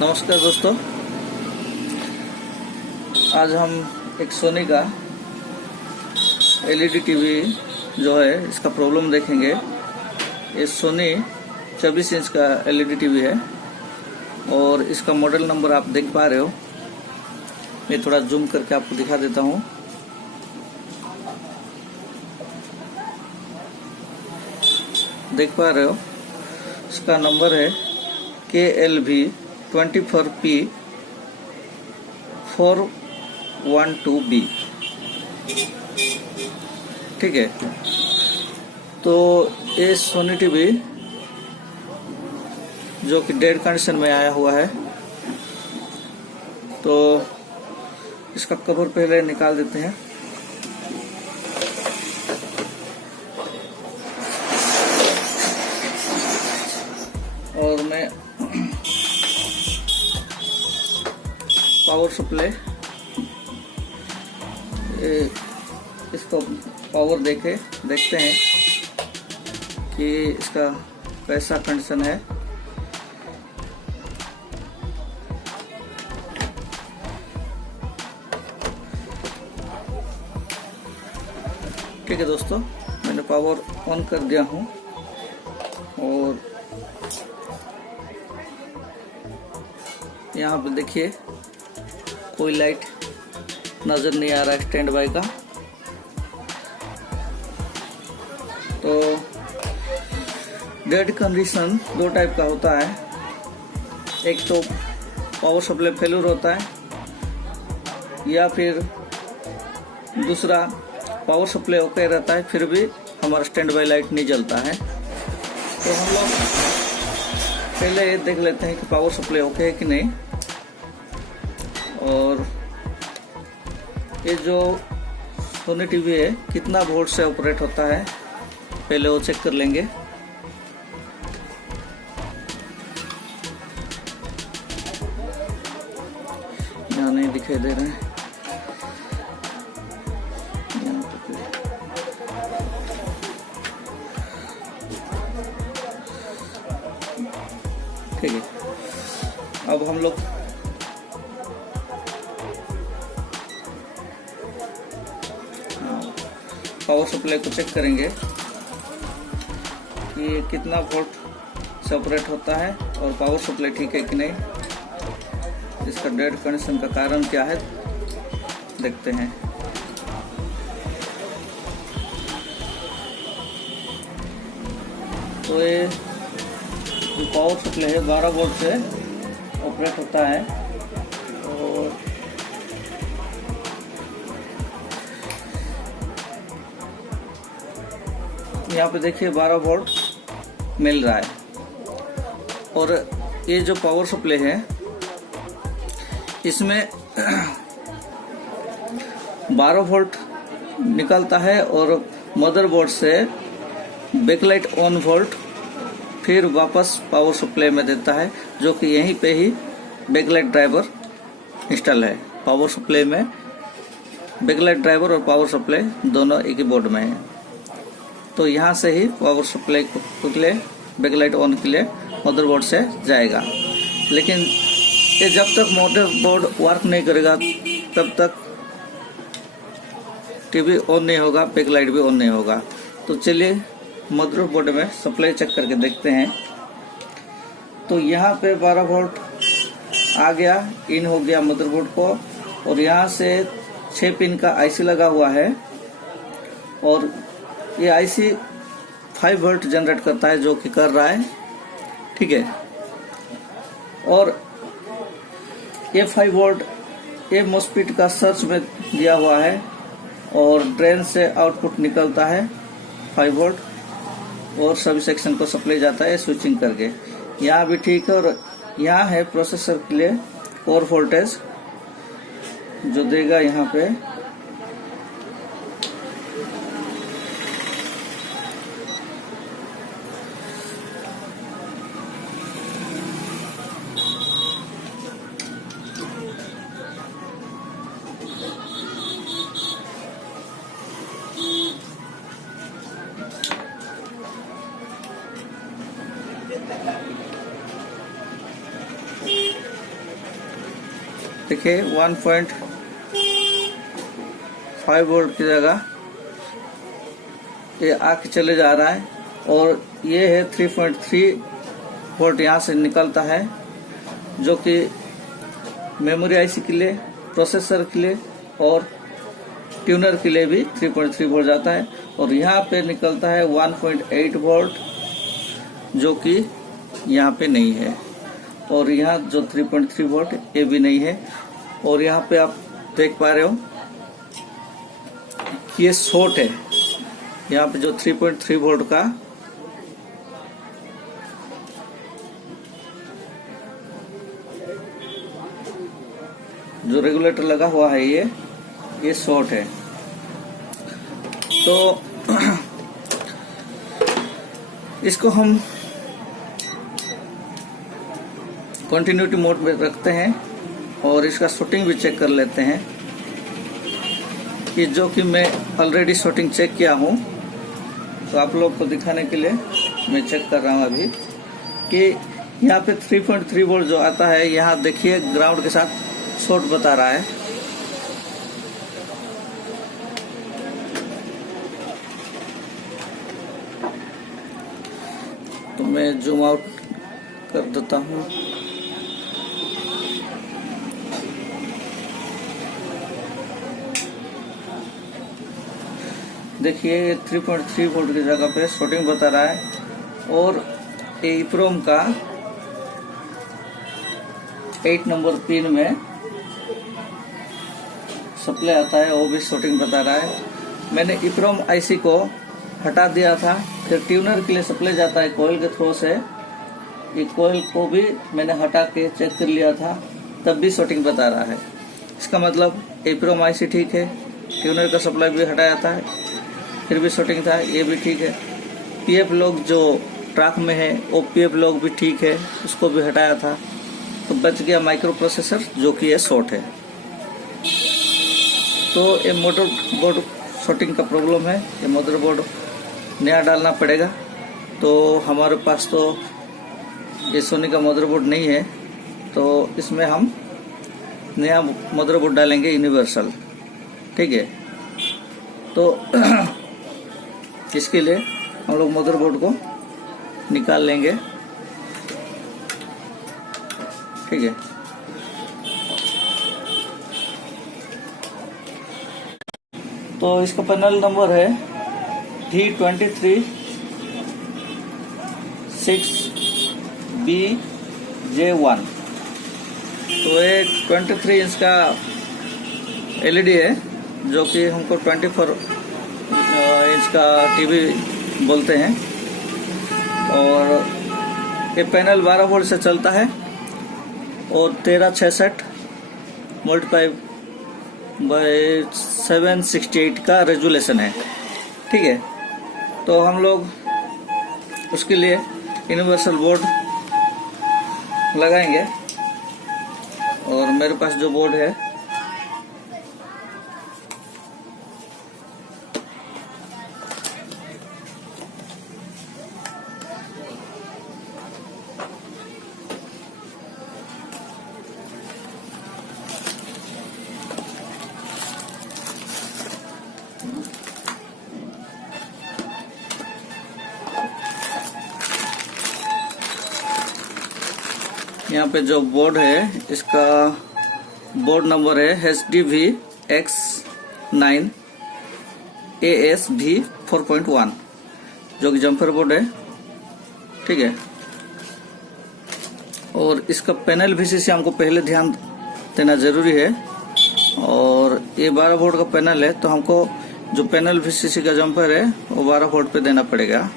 नमस्कार दोस्तों, आज हम एक सोनी का एलईडी टीवी जो है इसका प्रॉब्लम देखेंगे। ये सोनी 24 इंच का एलईडी टीवी है और इसका मॉडल नंबर आप देख पा रहे हो। मैं थोड़ा जूम करके आपको दिखा देता हूँ। देख पा रहे हो, इसका नंबर है KLV24P 412B। ठीक है, तो ये सोनी टीवी जो कि डेड कंडीशन में आया हुआ है, तो इसका कवर पहले निकाल देते हैं। और मैं पावर सप्लाई इसको पावर देखते हैं कि इसका कैसा कंडीशन है। ठीक है दोस्तों, मैंने पावर ऑन कर दिया हूँ और यहाँ पे देखिए कोई लाइट नजर नहीं आ रहा है स्टैंड बाय का। तो डेड कंडीशन दो टाइप का होता है, एक तो पावर सप्लाई फेल्यूर होता है या फिर दूसरा पावर सप्लाई ओके रहता है फिर भी हमारा स्टैंड बाय लाइट नहीं जलता है। तो हम लोग पहले ये देख लेते हैं कि पावर सप्लाई ओके है कि नहीं। और ये जो सोनी टीवी है कितना वोल्ट से ऑपरेट होता है पहले वो चेक कर लेंगे। यहाँ नहीं दिखाई दे रहा है, ठीक है। अब हम लोग पावर सप्लाई को चेक करेंगे कि कितना वोल्ट से ऑपरेट होता है और पावर सप्लाई ठीक है कि नहीं। इसका डेड कंडीशन का कारण क्या है देखते हैं। तो ये पावर सप्लाई है 12 वोल्ट से ऑपरेट होता है और यहाँ पे देखिए 12 वोल्ट मिल रहा है। और ये जो पावर सप्लाई है इसमें 12 वोल्ट निकलता है और मदरबोर्ड से बैकलाइट ऑन वोल्ट फिर वापस पावर सप्लाई में देता है, जो कि यहीं पे ही बैकलाइट ड्राइवर इंस्टॉल है। पावर सप्लाई में बैकलाइट ड्राइवर और पावर सप्लाई दोनों एक ही बोर्ड में है। तो यहाँ से ही पावर सप्लाई के लिए बैकलाइट ऑन के लिए मदरबोर्ड से जाएगा। लेकिन ये जब तक मदरबोर्ड वर्क नहीं करेगा तब तक टीवी ऑन नहीं होगा, बैकलाइट भी ऑन नहीं होगा। तो चलिए मदरबोर्ड में सप्लाई चेक करके देखते हैं। तो यहाँ पे 12 वोल्ट आ गया, इन हो गया मदरबोर्ड को। और यहाँ से 6 पिन का आईसी लगा हुआ है और ये आईसी 5 वोल्ट जनरेट करता है, जो कि कर रहा है। ठीक है, और ये 5 वोल्ट ये मॉस्फेट का सर्च में दिया हुआ है और ड्रेन से आउटपुट निकलता है 5 वोल्ट और सभी सेक्शन को सप्लाई जाता है स्विचिंग करके। यहाँ भी ठीक है। और यहाँ है प्रोसेसर के लिए कोर वोल्टेज जो देगा यहाँ पे। देखिए 1.5 वोल्ट की जगह ये आके चले जा रहा है, और ये है 3.3 वोल्ट यहाँ से निकलता है, जो कि मेमोरी आईसी के लिए, प्रोसेसर के लिए और ट्यूनर के लिए भी 3.3 वोल्ट जाता है। और यहाँ पे निकलता है 1.8 वोल्ट, जो कि यहाँ पे नहीं है, और यहाँ जो 3.3 वोल्ट ये भी नहीं है। और यहाँ पे आप देख पा रहे हो कि ये शॉर्ट है। यहाँ पे जो 3.3 वोल्ट का जो रेगुलेटर लगा हुआ है ये शॉर्ट है। तो इसको हम कंटिन्यूटी मोड में रखते हैं और इसका शॉर्टिंग भी चेक कर लेते हैं, कि जो कि मैं ऑलरेडी शॉर्टिंग चेक किया हूँ। तो आप लोग को दिखाने के लिए मैं चेक कर रहा हूँ अभी, कि यहाँ पे 3.3 वोल्ट जो आता है, यहाँ देखिए ग्राउंड के साथ शॉर्ट बता रहा है। तो मैं जूम आउट कर देता हूँ। देखिए 3.3 वोल्ट की जगह पे शॉर्टिंग बता रहा है, और EEPROM का 8 नंबर पिन में सप्लाई आता है, वो भी शॉर्टिंग बता रहा है। मैंने EEPROM आईसी को हटा दिया था, फिर ट्यूनर के लिए सप्लाई जाता है कोयल के थ्रू से, ये कोयल को भी मैंने हटा के चेक कर लिया था, तब भी शॉर्टिंग बता रहा है। इसका मतलब EEPROM आईसी ठीक है, ट्यूनर का सप्लाई भी हटाया था, फिर भी शॉर्टिंग था, ये भी ठीक है। PF लॉग जो ट्रैक में है वो PF लॉग भी ठीक है, उसको भी हटाया था, तो बच गया माइक्रो प्रोसेसर, जो कि ये शॉर्ट है। तो ये मदरबोर्ड शॉर्टिंग का प्रॉब्लम है, ये मदरबोर्ड नया डालना पड़ेगा। तो हमारे पास तो ये सोनी का मदरबोर्ड नहीं है, तो इसमें हम नया मदरबोर्ड डालेंगे यूनिवर्सल, ठीक है। तो इसके लिए हम लोग मदरबोर्ड को निकाल लेंगे, ठीक है। तो इसका पैनल नंबर है D236BJ1। तो ये 23 इंच का LED है, जो कि हमको 24 इंच का टीवी बोलते हैं। और ये पैनल 12 वोल्ट से चलता है, और 1366 मल्टीप्लाई बाय 768 का रेजुलेशन है, ठीक है। तो हम लोग उसके लिए यूनिवर्सल बोर्ड लगाएंगे, और मेरे पास जो बोर्ड है यहाँ पे जो बोर्ड है, इसका बोर्ड नंबर है HDVX9ASV 4.1, जो कि जम्पर बोर्ड है, ठीक है। और इसका पैनल VCC हमको पहले ध्यान देना जरूरी है। और ये 12 वोल्ट का पैनल है, तो हमको जो पैनल VCC का जम्पर है वो 12 वोल्ट पे देना पड़ेगा।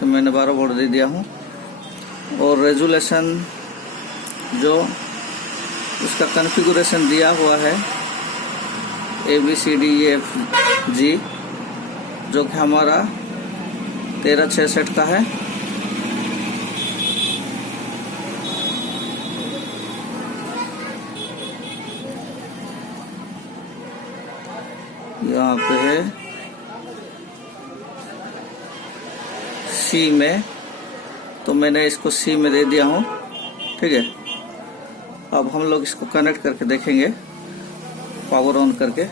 तो मैंने 12 वोल्ट दे दिया हूँ। और रेजुलेशन जो उसका कॉन्फ़िगरेशन दिया हुआ है ABCDEFG, जो कि हमारा 1366 का है। यहाँ पे है सी में, तो मैंने इसको सी में दे दिया हूँ। ठीक है, अब हम लोग इसको कनेक्ट करके देखेंगे पावर ऑन करके।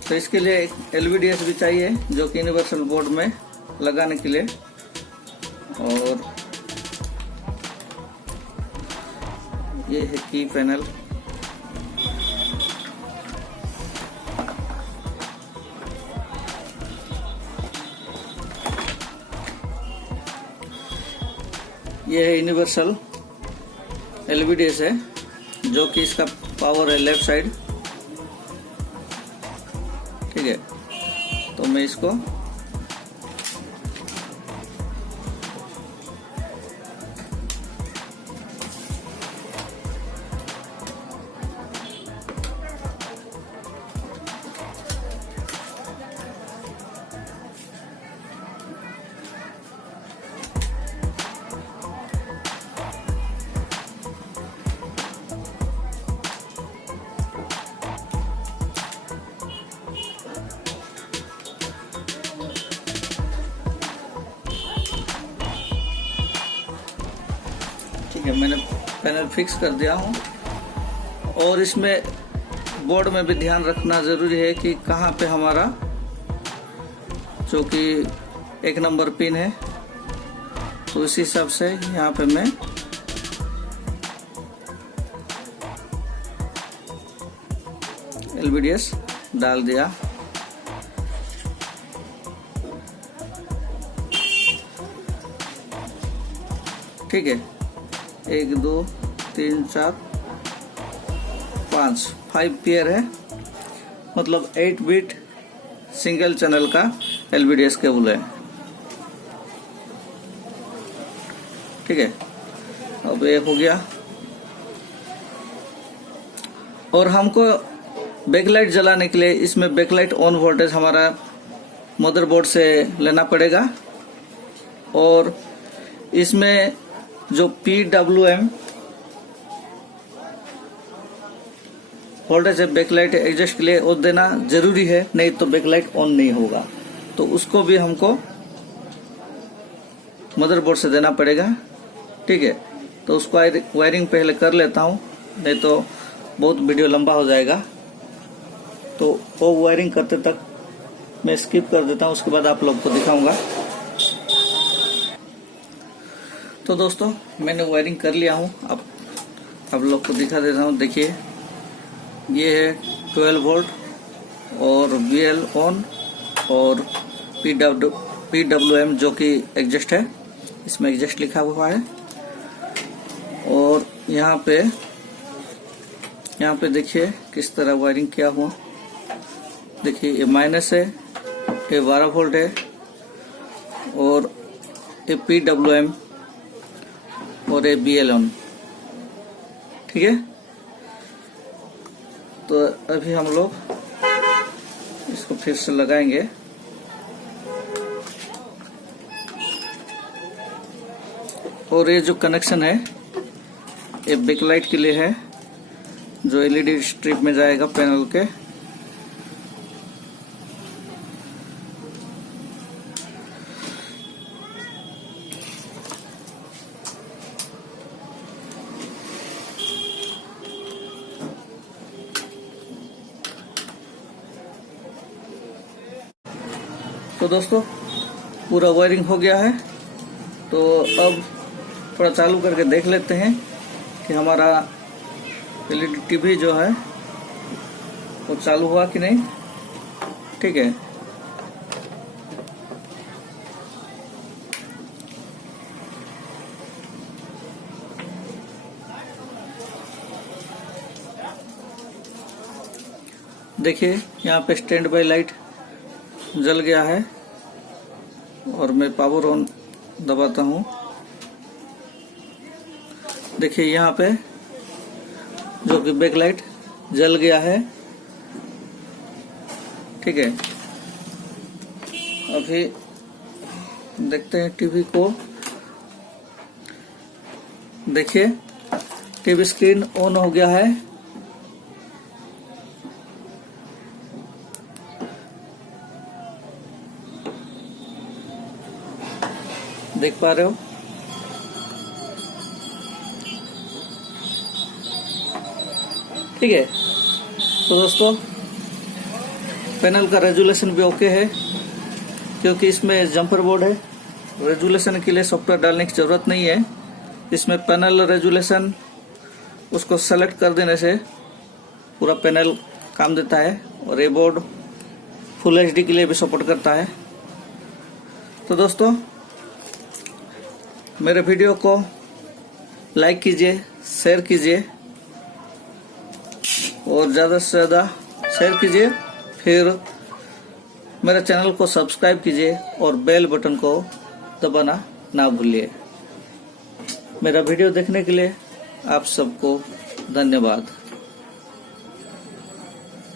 तो इसके लिए एक LVDS भी चाहिए जो कि यूनिवर्सल बोर्ड में लगाने के लिए, और ये है की पैनल। ये है यूनिवर्सल LVDS है, जो कि इसका पावर है लेफ्ट साइड। ठीक है, तो मैं इसको ठीक है, मैंने पैनल फिक्स कर दिया हूँ। और इसमें बोर्ड में भी ध्यान रखना जरूरी है कि कहाँ पे हमारा जो कि 1 नंबर पिन है, तो इसी हिसाब से यहाँ पे मैं LVDS डाल दिया। ठीक है, 1 2 3 4 5 पेयर है, मतलब 8 बिट सिंगल चैनल का LVDS केबल है। ठीक है, अब ये हो गया। और हमको बैकलाइट जलाने के लिए इसमें बैकलाइट ऑन वोल्टेज हमारा मदरबोर्ड से लेना पड़ेगा, और इसमें जो PWM वोल्टेज है बैकलाइट एडजस्ट के लिए वो देना जरूरी है, नहीं तो बैकलाइट ऑन नहीं होगा। तो उसको भी हमको मदरबोर्ड से देना पड़ेगा। ठीक है, तो उसको वायरिंग पहले कर लेता हूँ, नहीं तो बहुत वीडियो लंबा हो जाएगा। तो वो वायरिंग करते तक मैं स्किप कर देता हूँ, उसके बाद आप लोग को दिखाऊंगा। तो दोस्तों, मैंने वायरिंग कर लिया हूँ, अब आप लोग को दिखा देता हूँ। देखिए, ये है 12 वोल्ट और VL ऑन और PWM जो कि एडजस्ट है, इसमें एडजस्ट लिखा हुआ है। और यहाँ पे देखिए किस तरह वायरिंग किया हुआ। देखिए, ये माइनस है, ये 12 वोल्ट है, और ये PWM और ये BL ऑन। ठीक है, तो अभी हम लोग इसको फिर से लगाएंगे। और ये जो कनेक्शन है ये बैकलाइट के लिए है, जो LED स्ट्रिप में जाएगा पैनल के। तो दोस्तों, पूरा वायरिंग हो गया है। तो अब थोड़ा चालू करके देख लेते हैं कि हमारा LED TV जो है वो चालू हुआ कि नहीं। ठीक है, देखिए यहाँ पे स्टैंड बाय लाइट जल गया है, और मैं पावर ऑन दबाता हूँ। देखिए यहाँ पे जो कि बैकलाइट जल गया है। ठीक है, अभी देखते हैं टीवी को। देखिए, टीवी स्क्रीन ऑन हो गया है। देख पा रहे हो। ठीक है, तो दोस्तों पैनल का रेजुलेशन भी ओके है, क्योंकि इसमें जंपर बोर्ड है। रेजुलेशन के लिए सॉफ्टवेयर डालने की जरूरत नहीं है। इसमें पैनल रेजुलेशन उसको सेलेक्ट कर देने से पूरा पैनल काम देता है, और ये बोर्ड फुल एचडी के लिए भी सपोर्ट करता है। तो दोस्तों मेरे वीडियो को लाइक कीजिए, शेयर कीजिए, और ज़्यादा से ज़्यादा शेयर कीजिए। फिर मेरे चैनल को सब्सक्राइब कीजिए और बेल बटन को दबाना ना भूलिए। मेरा वीडियो देखने के लिए आप सबको धन्यवाद।